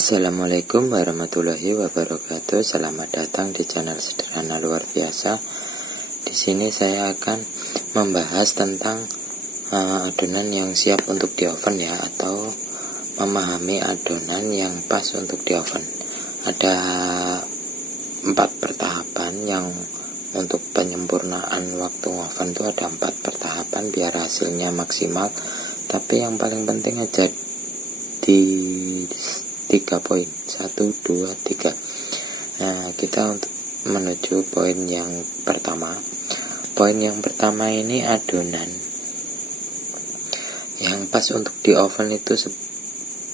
Assalamualaikum warahmatullahi wabarakatuh. Selamat datang di channel sederhana luar biasa. Di sini saya akan membahas tentang adonan yang siap untuk di oven ya, atau memahami adonan yang pas untuk di oven. Ada 4 pertahapan yang untuk penyempurnaan waktu oven itu ada 4 pertahapan biar hasilnya maksimal. Tapi yang paling penting aja di 3 poin, 1, 2, 3. Nah, kita untuk menuju poin yang pertama. Poin yang pertama ini adonan yang pas untuk di oven itu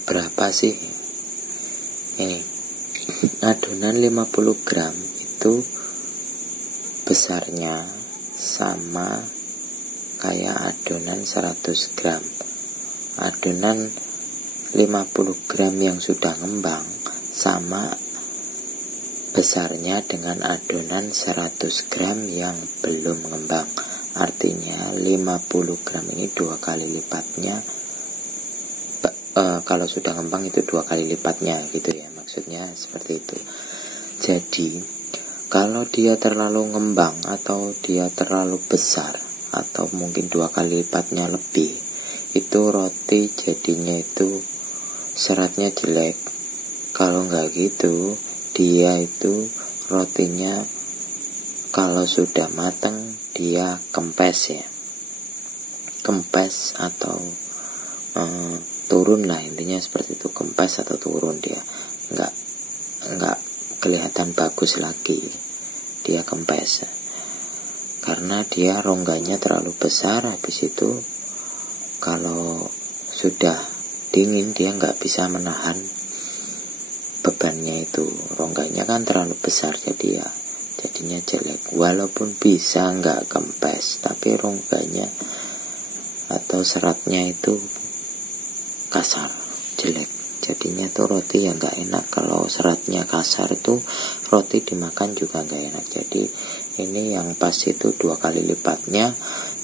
berapa sih? Ini adonan 50 gram itu besarnya sama kayak adonan 100 gram. Adonan 50 gram yang sudah ngembang sama besarnya dengan adonan 100 gram yang belum ngembang. Artinya 50 gram ini 2 kali lipatnya. Kalau sudah ngembang itu 2 kali lipatnya gitu ya, maksudnya seperti itu. Jadi kalau dia terlalu ngembang atau dia terlalu besar atau mungkin 2 kali lipatnya lebih, itu roti jadinya itu seratnya jelek. Kalau nggak gitu, dia itu rotinya kalau sudah matang dia kempes ya, kempes atau turun lah, intinya seperti itu, kempes atau turun, dia nggak kelihatan bagus lagi, dia kempes karena dia rongganya terlalu besar. Habis itu kalau sudah dingin dia nggak bisa menahan bebannya, itu rongganya kan terlalu besar, jadi ya jadinya jelek. Walaupun bisa nggak kempes, tapi rongganya atau seratnya itu kasar, jelek, jadinya tuh roti yang nggak enak. Kalau seratnya kasar itu roti dimakan juga nggak enak. Jadi ini yang pas itu 2 kali lipatnya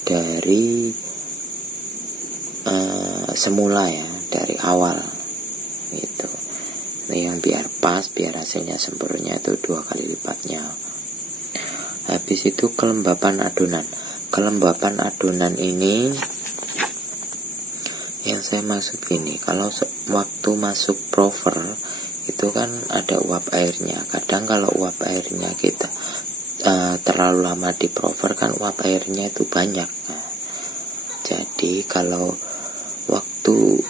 dari semula ya, dari awal itu. Ini yang biar pas, biar hasilnya sempurna itu 2 kali lipatnya. Habis itu kelembapan adonan. Kelembapan adonan ini yang saya maksud gini, kalau waktu masuk prover itu kan ada uap airnya. Kadang kalau uap airnya kita terlalu lama di prover kan uap airnya itu banyak. Nah, jadi kalau waktu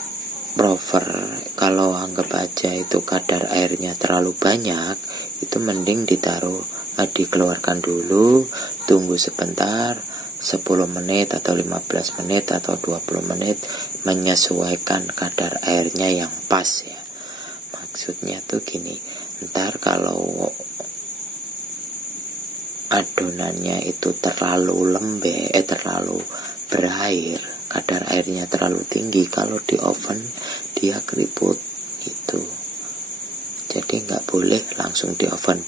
prover, kalau anggap aja itu kadar airnya terlalu banyak, itu mending dikeluarkan dulu, tunggu sebentar, 10 menit atau 15 menit atau 20 menit, menyesuaikan kadar airnya yang pas ya. Maksudnya tuh gini, ntar kalau adonannya itu terlalu lembek, terlalu berair, kadar airnya terlalu tinggi, kalau di oven dia keriput itu. Jadi nggak boleh langsung di oven,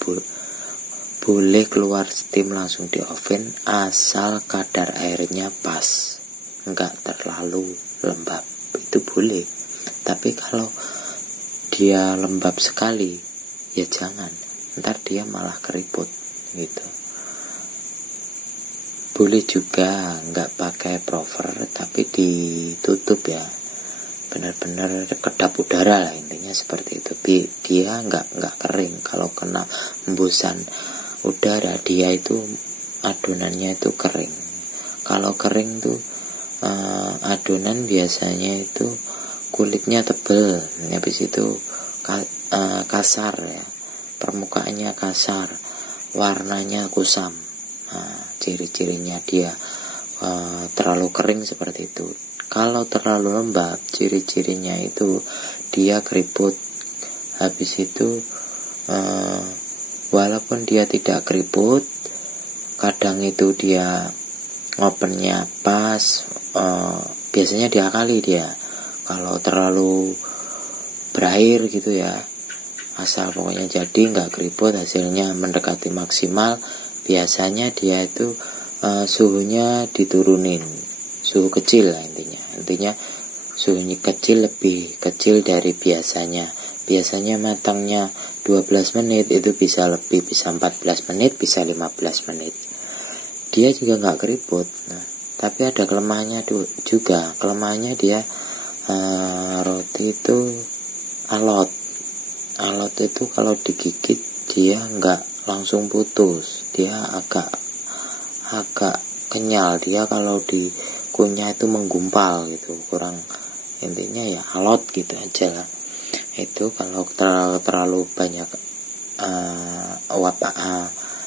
boleh keluar steam langsung di oven asal kadar airnya pas, nggak terlalu lembab, itu boleh. Tapi kalau dia lembab sekali ya jangan, ntar dia malah keriput gitu. Boleh juga nggak pakai prover tapi ditutup ya, benar-benar kedap udara lah, intinya seperti itu. Dia nggak kering. Kalau kena embusan udara dia itu adonannya itu kering. Kalau kering tuh adonan biasanya itu kulitnya tebel, habis itu kasar ya, permukaannya kasar, warnanya kusam. Nah, ciri-cirinya dia terlalu kering seperti itu. Kalau terlalu lembab, ciri-cirinya itu dia keriput. Habis itu walaupun dia tidak keriput, kadang itu dia opennya pas, biasanya diakali dia. Kalau terlalu berair gitu ya, asal pokoknya jadi nggak keriput, hasilnya mendekati maksimal, biasanya dia itu suhunya diturunin, suhu kecil lah, intinya suhunya kecil, lebih kecil dari biasanya. Biasanya matangnya 12 menit, itu bisa lebih, bisa 14 menit, bisa 15 menit. Dia juga nggak keriput. Nah, tapi ada kelemahannya juga. Kelemahannya dia roti itu alot. Alot itu kalau digigit dia nggak langsung putus. Dia agak kenyal. Dia kalau dikunyah itu menggumpal gitu. Kurang, intinya ya alot gitu aja lah. Itu kalau terlalu banyak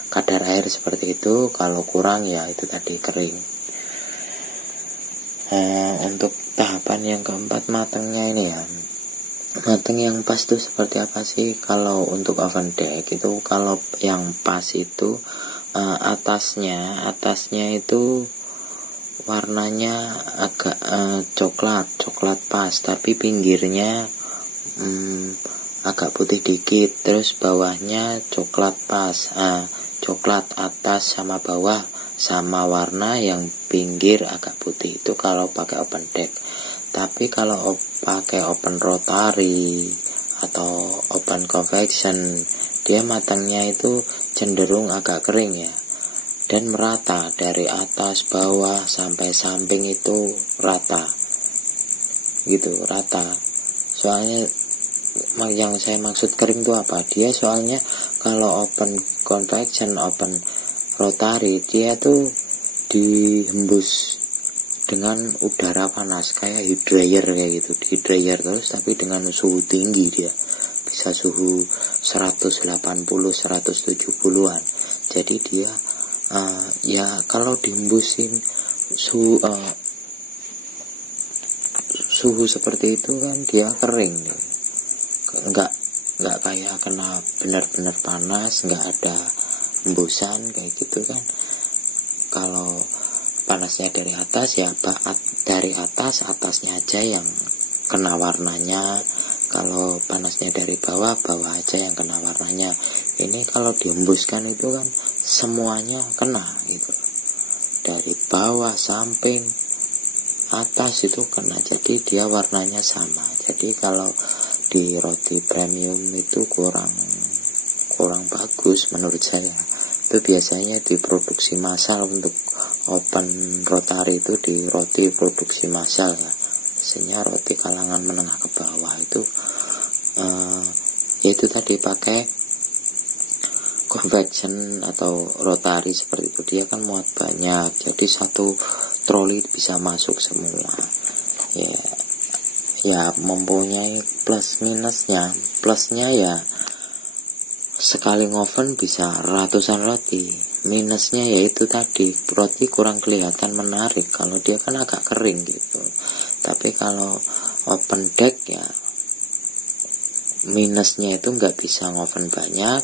kadar air seperti itu. Kalau kurang ya itu tadi kering. Untuk tahapan yang keempat, matangnya ini ya. Matang yang pas tuh seperti apa sih? Kalau untuk oven deck itu, kalau yang pas itu atasnya itu warnanya agak coklat pas, tapi pinggirnya agak putih dikit, terus bawahnya coklat pas. Coklat atas sama bawah sama warna, yang pinggir agak putih, itu kalau pakai oven deck. Tapi kalau pakai oven rotary atau oven convection, dia matangnya itu cenderung agak kering ya, dan merata dari atas bawah sampai samping itu rata gitu, rata. Soalnya yang saya maksud kering itu apa? Dia soalnya kalau oven convection, oven rotary, dia tuh dihembus dengan udara panas kayak heat dryer kayak gitu, heat dryer terus, tapi dengan suhu tinggi. Dia bisa suhu 180-170an. Jadi dia ya kalau dihembusin suhu seperti itu kan dia kering, nggak kayak kena benar-benar panas, nggak ada hembusan kayak gitu kan. Kalau panasnya dari atas ya dari atasnya aja yang kena warnanya. Kalau panasnya dari bawah aja yang kena warnanya. Ini kalau dihembuskan itu kan semuanya kena gitu, dari bawah samping atas itu kena, jadi dia warnanya sama. Jadi kalau di roti premium itu kurang bagus menurut saya. Itu biasanya diproduksi massal. Untuk oven rotary itu di roti produksi massal ya, biasanya roti kalangan menengah ke bawah itu yaitu tadi pakai convection atau rotary seperti itu. Dia kan muat banyak, jadi satu troli bisa masuk semua ya mempunyai plus minusnya. Plusnya ya sekali ngoven bisa ratusan roti. Minusnya yaitu tadi roti kurang kelihatan menarik kalau dia kan agak kering gitu. Tapi kalau oven deck ya minusnya itu nggak bisa ngoven banyak,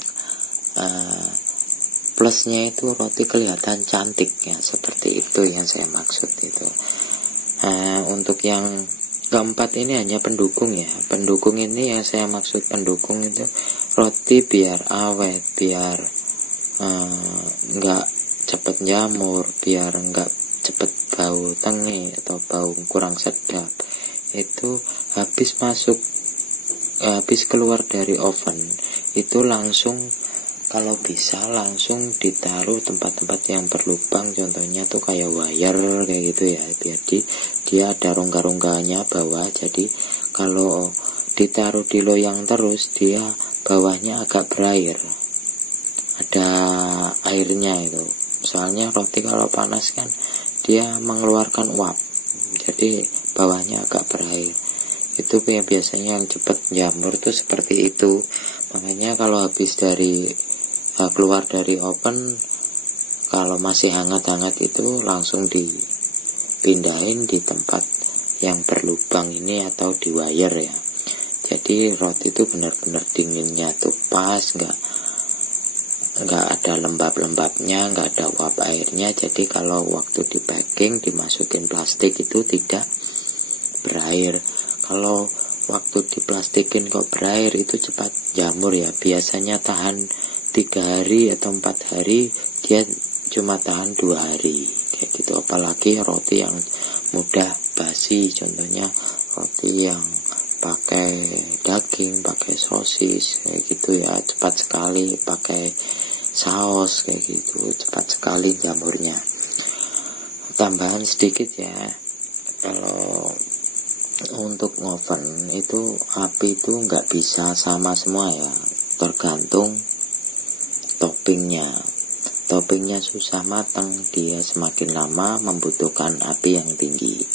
plusnya itu roti kelihatan cantik ya, seperti itu yang saya maksud itu. Untuk yang keempat ini hanya pendukung ya. Pendukung ini yang saya maksud pendukung itu roti biar awet, biar nggak cepet jamur, biar nggak cepet bau tengi atau bau kurang sedap. Itu habis keluar dari oven itu langsung, kalau bisa langsung ditaruh tempat-tempat yang berlubang, contohnya tuh kayak wire kayak gitu ya, biar dia ada rongga-rongganya bawah. Jadi kalau ditaruh di loyang terus, dia bawahnya agak berair, ada airnya itu. Soalnya roti kalau panas kan dia mengeluarkan uap, jadi bawahnya agak berair. Itu biasanya yang cepat jamur tuh seperti itu. Makanya kalau habis keluar dari oven, kalau masih hangat-hangat itu langsung dipindahin di tempat yang berlubang ini atau di wire ya. Jadi roti itu benar-benar dinginnya tuh pas, nggak ada lembab-lembabnya, nggak ada uap airnya. Jadi kalau waktu di packing dimasukin plastik itu tidak berair. Kalau waktu diplastikin kok berair itu cepat jamur ya. Biasanya tahan 3 hari atau 4 hari, dia cuma tahan 2 hari kayak gitu. Apalagi roti yang mudah basi, contohnya roti yang pakai daging, pakai sosis kayak gitu ya, cepat sekali. Pakai saus kayak gitu, cepat sekali jamurnya. Tambahan sedikit ya, kalau untuk oven itu api itu nggak bisa sama semua ya, tergantung toppingnya susah matang, dia semakin lama membutuhkan api yang tinggi.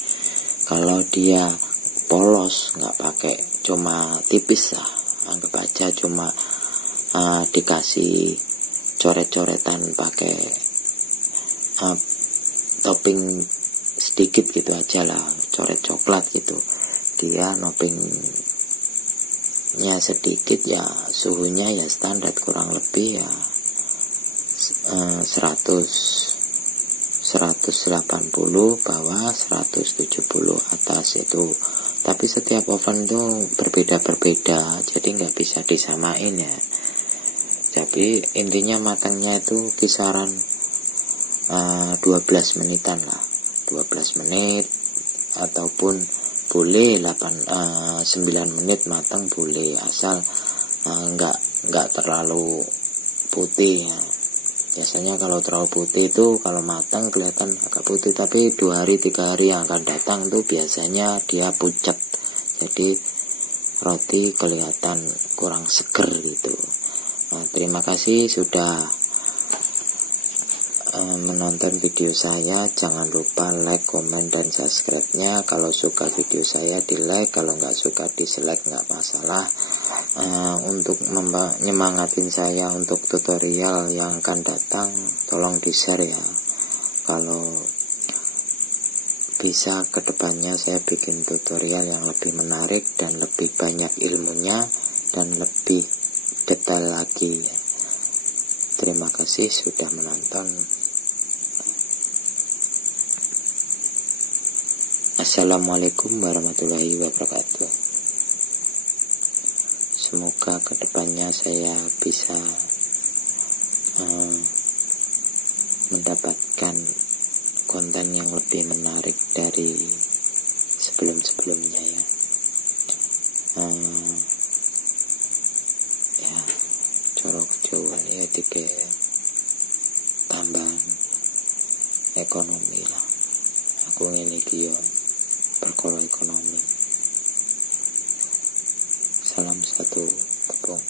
Kalau dia polos, nggak pakai, cuma tipis lah, anggap aja cuma dikasih coret-coretan pakai topping sedikit gitu aja lah, coret coklat gitu, dia toppingnya sedikit ya, suhunya ya standar kurang lebih ya 180 bawah, 170 atas itu. Tapi setiap oven tuh berbeda-berbeda, jadi nggak bisa disamain ya. Jadi intinya matangnya itu kisaran 12 menitan lah, 12 menit ataupun boleh 9 menit matang boleh, asal nggak terlalu putih ya. Biasanya kalau terlalu putih itu kalau matang kelihatan agak putih, tapi 2 hari 3 hari yang akan datang tuh biasanya dia pucat, jadi roti kelihatan kurang seger gitu. Nah, terima kasih sudah menonton video saya. Jangan lupa like, komen, dan subscribe-nya. Kalau suka video saya di like, kalau nggak suka dislike nggak masalah. Untuk menyemangatin saya untuk tutorial yang akan datang, tolong di share ya. Kalau bisa kedepannya saya bikin tutorial yang lebih menarik dan lebih banyak ilmunya dan lebih detail lagi. Terima kasih sudah menonton. Assalamualaikum warahmatullahi wabarakatuh. Semoga kedepannya saya bisa mendapatkan konten yang lebih menarik dari sebelum-sebelumnya ya. Ya, corok jawan ya, tiga tambahan ekonomi lah. Aku ngene iki yo perkara ekonomi. Salam satu tepung.